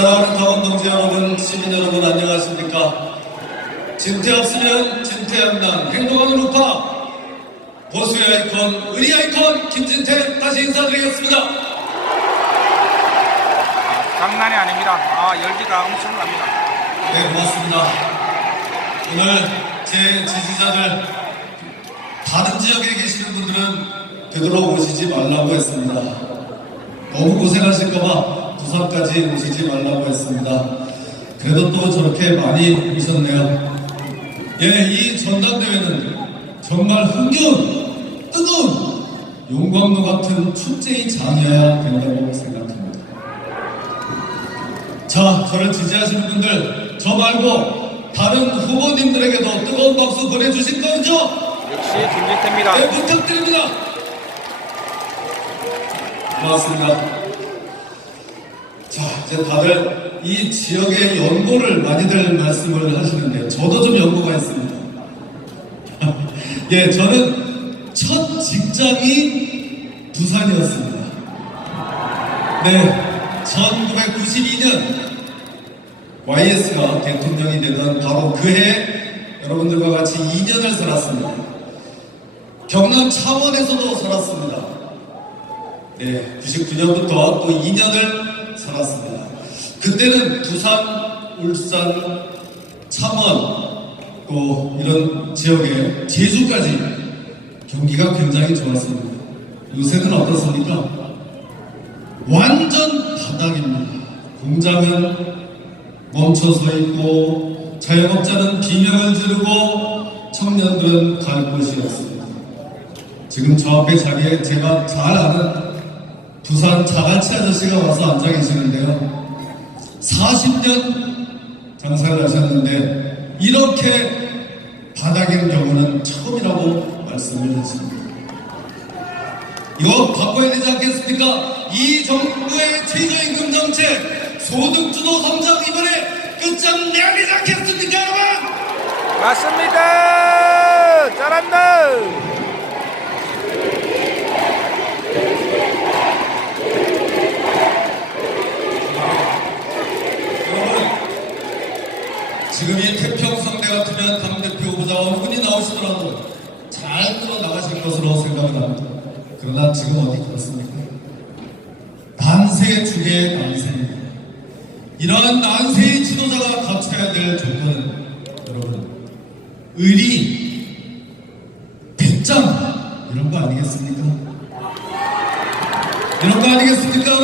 사랑하는 당원 동지 여러분, 시민 여러분 안녕하십니까? 진퇴 없으면 진퇴양난, 행동하는 우파, 보수의 아이콘, 의리 아이콘 김진태 다시 인사드리겠습니다. 장난이 아닙니다. 아, 열기가 엄청납니다. 네, 고맙습니다. 오늘 제 지지자들 다른 지역에 계시는 분들은 되돌아오시지 말라고 했습니다. 너무 고생하실까봐 부산까지 오시지 말라고 했습니다. 그래도 또 저렇게 많이 오셨네요. 예, 이 전당대회는 정말 흥겨운, 뜨거운 용광로 같은 축제의 장이어야 된다고 생각합니다. 자, 저를 지지하시는 분들, 저 말고 다른 후보님들에게도 뜨거운 박수 보내주실 거죠? 역시 김진태입니다. 네, 부탁드립니다. 고맙습니다. 자, 이제 다들 이 지역의 연고를 많이들 말씀을 하시는데, 저도 좀 연고가 있습니다. 예, 저는 첫 직장이 부산이었습니다. 네, 1992년 YS가 대통령이 되던 바로 그 해 여러분들과 같이 2년을 살았습니다. 경남 창원에서도 살았습니다. 네, 99년부터 또 2년을 살았습니다. 그때는 부산, 울산, 창원, 또 이런 지역에 제주까지 경기가 굉장히 좋았습니다. 요새는 어떻습니까? 완전 바닥입니다. 공장은 멈춰서 있고 자영업자는 비명을 지르고 청년들은 갈 곳이 없습니다. 지금 저 앞에 자리에 제가 잘 아는 부산 자갈치 아저씨가 와서 앉아 계시는데요. 40년 장사를 하셨는데 이렇게 바닥인 경우는 처음이라고 말씀을 하십니다. 이거 바꿔야 되지 않겠습니까? 이 정부의 최저임금 정책, 소득주도 성장 이번에 끝장내야 되지 않겠습니까, 여러분? 맞습니다. 잘한다. 지금 이 태평성대 같으면 당대표 후보자 어느 분이 나오시더라도 잘 끌어 나가실 것으로 생각을 합니다. 그러나 지금 어디 그렇습니까? 난세 중에 난세입니다. 이러한 난세의 지도자가 갖춰야 될 조건은 여러분 의리, 배짱 이런 거 아니겠습니까? 이런 거 아니겠습니까,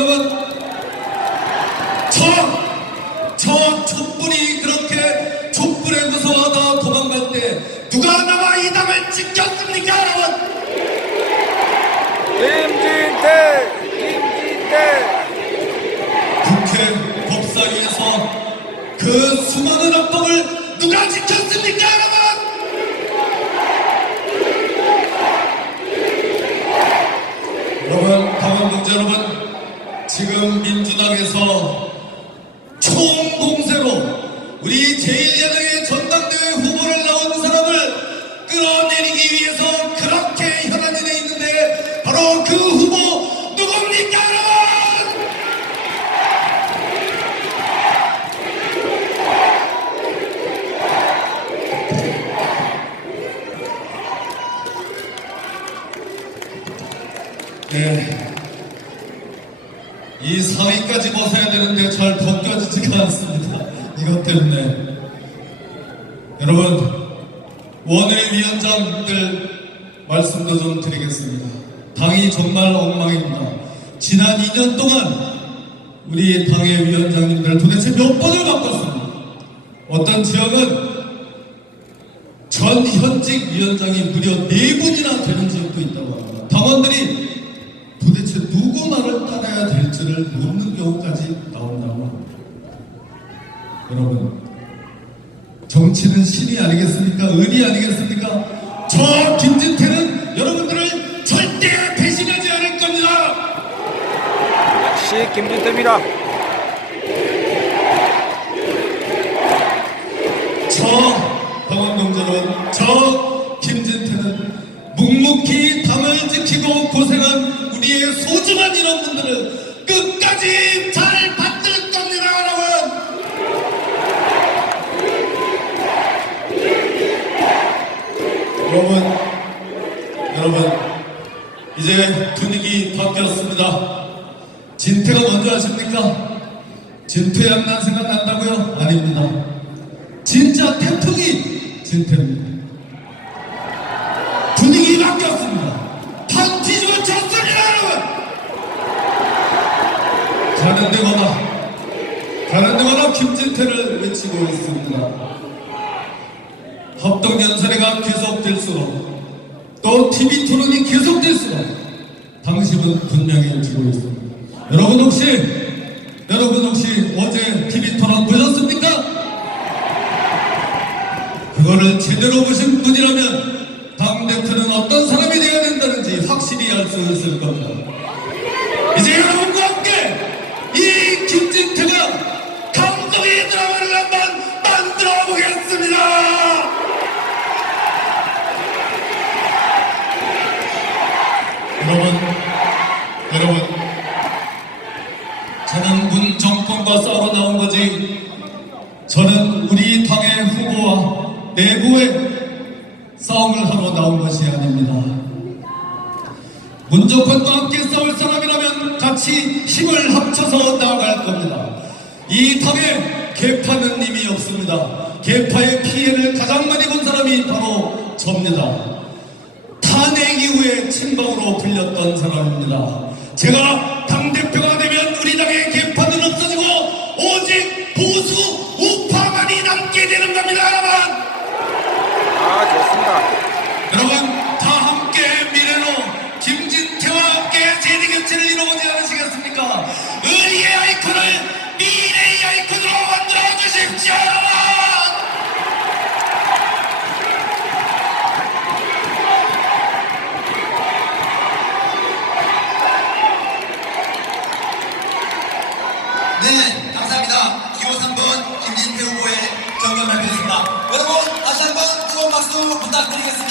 당원 동지 여러분, 지금 민주당에서 총공세로 우리 제1야당의 전당대회 후보를 나온 사람을 끌어내리기 위해서 그렇게 혈안이 돼 있는데 바로 그 후보 누굽니까, 여러분? 네. 이 상의까지 벗어야 되는데 잘 벗겨지지가 않습니다. 이것 때문에. 여러분, 원외위원장들 말씀도 좀 드리겠습니다. 당이 정말 엉망입니다. 지난 2년 동안 우리 당의 위원장님들 도대체 몇 번을 바꿨습니다. 어떤 지역은 전 현직 위원장이 무려 네 분이나 되는 지역도 있다고 합니다. 당원들이 따라야 될지를 모르는 경우까지 나온다고 합니다. 여러분, 정치는 신이 아니겠습니까? 의리 아니겠습니까? 저 김진태는 여러분들을 절대 배신하지 않을 겁니다. 역시 김진태입니다. 저 하시는 분들은 끝까지 잘 받들 겁니다, 여러분! 여러분, 여러분, 이제 분위기 바뀌었습니다. 진태가 먼저 하십니까? 진태양난 생각난다고요? 아닙니다. 진짜 태풍이 진태입니다 가는 데마다 김진태를 외치고 있습니다. 합동 연설회가 계속될수록 또 TV 토론이 계속될수록 당신은 분명히 지고 있습니다. 여러분 혹시 여러분 혹시 어제 TV 토론 보셨습니까? 그거를 제대로 보신 분이라면 당 대표는 어떤 사람이 되어야 된다는지 확실히 알 수 있을 겁니다. 우리 당의 후보와 내부의 싸움을 하러 나온 것이 아닙니다. 문정권과 함께 싸울 사람이라면 같이 힘을 합쳐서 나아갈 겁니다. 이 당에 개파는 이미 없습니다. 개파의 피해를 가장 많이 본 사람이 바로 접니다. 탄핵 이후에 친박으로 불렸던 사람입니다. 제가 당대표가 남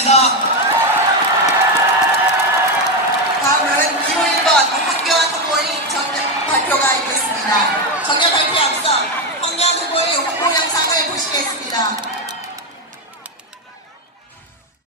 up.